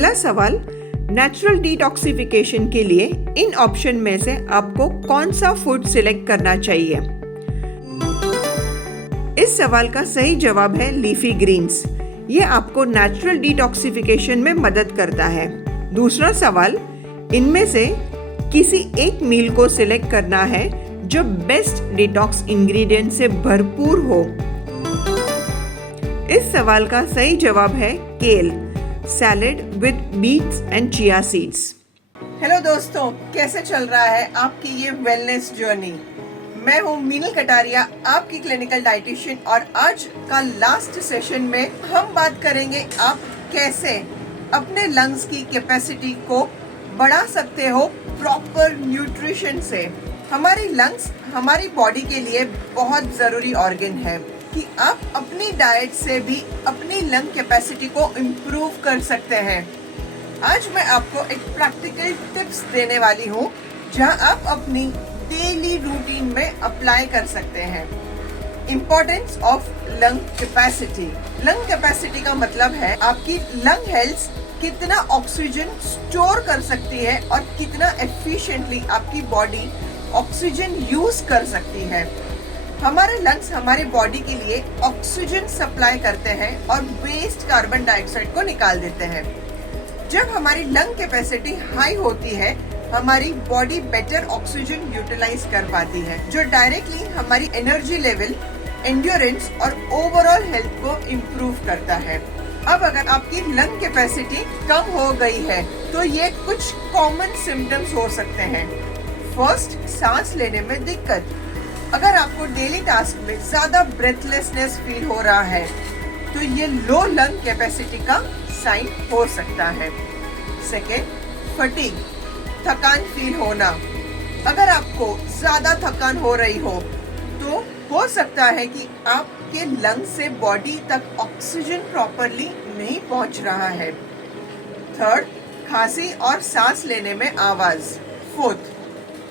पहला सवाल, natural detoxification के लिए इन ऑप्शन में से आपको कौन सा फूड सिलेक्ट करना चाहिए? इस सवाल का सही जवाब है लीफी ग्रीन्स। ये आपको नेचुरल डिटॉक्सिफिकेशन में मदद करता है। दूसरा सवाल, इनमें से किसी एक मील को सिलेक्ट करना है जो बेस्ट डिटॉक्स इंग्रेडिएंट से भरपूर हो। इस सवाल का सही जवाब है kale, salad with beets and chia seeds. Hello दोस्तों, कैसे चल रहा है आपकी ये वेलनेस जर्नी? मैं हूँ मीनल कटारिया, आपकी क्लिनिकल डाइटिशियन, और आज का लास्ट सेशन में हम बात करेंगे आप कैसे अपने लंग्स की कैपेसिटी को बढ़ा सकते हो प्रॉपर न्यूट्रिशन से। हमारी लंग्स हमारी बॉडी के लिए बहुत ज़रूरी ऑर्गन है कि आप अपनी डाइट से भी अपनी लंग कैपेसिटी को इम्प्रूव कर सकते हैं। आज मैं आपको एक प्रैक्टिकल टिप्स देने वाली हूँ जहाँ आप अपनी डेली रूटीन में अप्लाई कर सकते हैं। Importance of lung capacity. Lung capacity का मतलब है आपकी लंग हेल्थ कितना ऑक्सीजन स्टोर कर सकती है और कितना एफिशिएंटली आपकी बॉडी ऑक्सीजन यूज कर सकती है। हमारे लंग्स हमारे बॉडी के लिए ऑक्सीजन सप्लाई करते हैं और वेस्ट कार्बन डाइऑक्साइड को निकाल देते हैं। जब हमारी लंग कैपेसिटी हाई होती है, हमारी बॉडी बेटर ऑक्सीजन यूटिलाइज कर पाती है, जो डायरेक्टली हमारी एनर्जी लेवल, एंड्योरेंस और ओवरऑल हेल्थ को इम्प्रूव करता है। अब अगर आपकी लंग कैपेसिटी कम हो गई है तो ये कुछ कॉमन सिम्टम्स हो सकते हैं। फर्स्ट, सांस लेने में दिक्कत। अगर आपको डेली टास्क में ज्यादा ब्रेथलेसनेस फील हो रहा है तो ये लो लंग कैपेसिटी का साइन हो सकता है। सेकेंड, फटीग, थकान फील होना। अगर आपको ज्यादा थकान हो रही तो हो सकता है कि आपके लंग से बॉडी तक ऑक्सीजन प्रॉपरली नहीं पहुंच रहा है। थर्ड, खांसी और सांस लेने में आवाज। Fourth,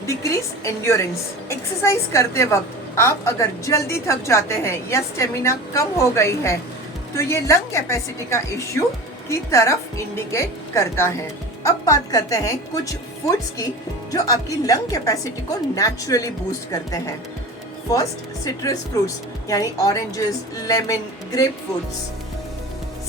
decrease endurance. एक्सरसाइज करते वक्त आप अगर जल्दी थक जाते हैं या स्टेमिना कम हो गई है तो ये लंग कैपेसिटी का इश्यू की तरफ इंडिकेट करता है। अब बात करते हैं कुछ फूड्स की जो आपकी लंग कैपेसिटी को नेचुरली बूस्ट करते हैं। फर्स्ट, सिट्रस फ्रूट्स यानी oranges, lemon, grape fruits.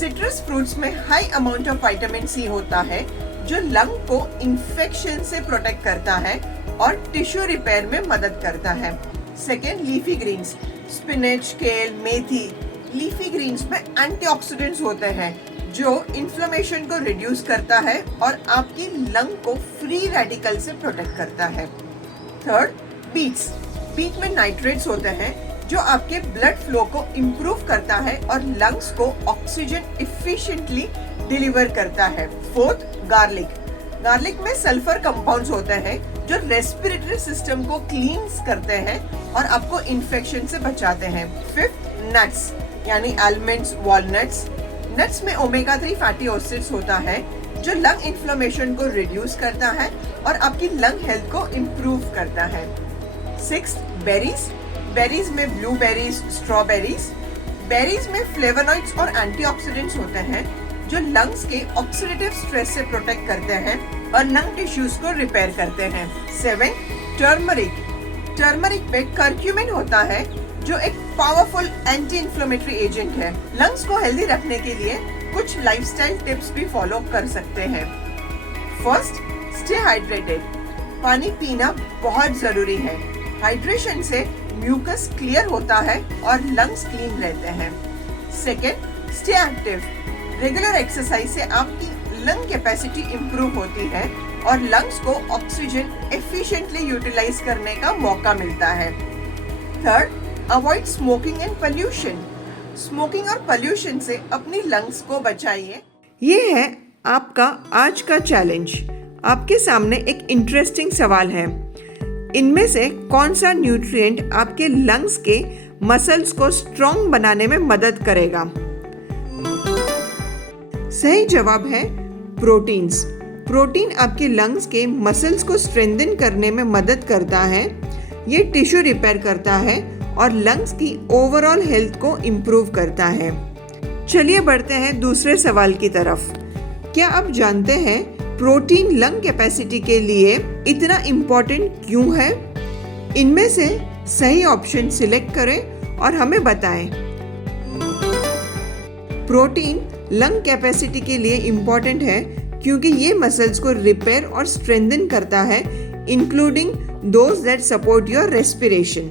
Citrus fruits में high amount of vitamin C होता है जो लंग को इन्फेक्शन से प्रोटेक्ट करता है और टिश्यू रिपेयर में मदद करता है। सेकेंड, लीफी ग्रीन्स, स्पिनच, केल, मेथी। लीफी ग्रीन्स में एंटीऑक्सीडेंट्स होते हैं जो इन्फ्लेमेशन को रिड्यूस करता है और आपकी लंग को फ्री रेडिकल से प्रोटेक्ट करता है। Third, beets. बीट में नाइट्रेट्स होते हैं जो आपके ब्लड फ्लो को इम्प्रूव करता है और लंग्स को ऑक्सीजन इफिशिएंटली डिलीवर करता है। Fourth, garlic. गार्लिक में सल्फर कंपाउंड्स होते हैं जो रेस्पिरेटरी सिस्टम को क्लींस करते हैं और आपको इन्फेक्शन से बचाते हैं। फिफ्थ, नट्स यानी आलमंड्स, वॉलनट्स। नट्स में ओमेगा 3 फैटी एसिड्स होता है जो लंग इन्फ्लेमेशन को रिड्यूस करता है और आपकी लंग हेल्थ को इम्प्रूव करता है। Sixth, berries. बेरीज में ब्लूबेरीज, स्ट्रॉबेरीज। बेरीज में फ्लेवोनॉइड्स और एंटीऑक्सीडेंट्स होते हैं जो लंग्स के ऑक्सीडेटिव स्ट्रेस से प्रोटेक्ट करते हैं और लंग टिश्यूज को रिपेयर करते हैं। Seven, turmeric. टर्मरिक में करक्यूमिन होता है जो एक पावरफुल एंटी इन्फ्लेमेटरी एजेंट है। लंग्स को हेल्दी रखने के लिए कुछ लाइफस्टाइल टिप्स भी फॉलो कर सकते हैं। First, stay hydrated. पानी पीना बहुत जरूरी है। हाइड्रेशन से म्यूकस क्लियर होता है और लंग्स क्लीन रहते हैं। Second, stay active. Regular exercise से आपकी लंग कैपेसिटी इंप्रूव होती है और लंग्स को ऑक्सीजन एफिशिएंटली यूटिलाइज करने का मौका मिलता है। Third, avoid smoking and pollution. Smoking और पोल्यूशन से अपनी लंग्स को बचाइए। ये है आपका आज का चैलेंज। आपके सामने एक इंटरेस्टिंग सवाल है, इनमें से कौन सा न्यूट्रिएंट आपके लंग्स के मसल्स को स्ट्रॉन्ग बनाने में मदद करेगा? सही जवाब है प्रोटीन्स। प्रोटीन आपके लंग्स के मसल्स को स्ट्रेंथन करने में मदद करता है। ये टिश्यू रिपेयर करता है और लंग्स की ओवरऑल हेल्थ को इम्प्रूव करता है। चलिए बढ़ते हैं दूसरे सवाल की तरफ। क्या आप जानते हैं प्रोटीन लंग कैपेसिटी के लिए इतना इम्पोर्टेंट क्यों है? इनमें से सही ऑप्शन सिलेक्ट करें और हमें बताएं। प्रोटीन लंग कैपेसिटी के लिए इम्पोर्टेंट है क्योंकि ये मसल्स को रिपेयर और स्ट्रेंथन करता है, including those that support your respiration.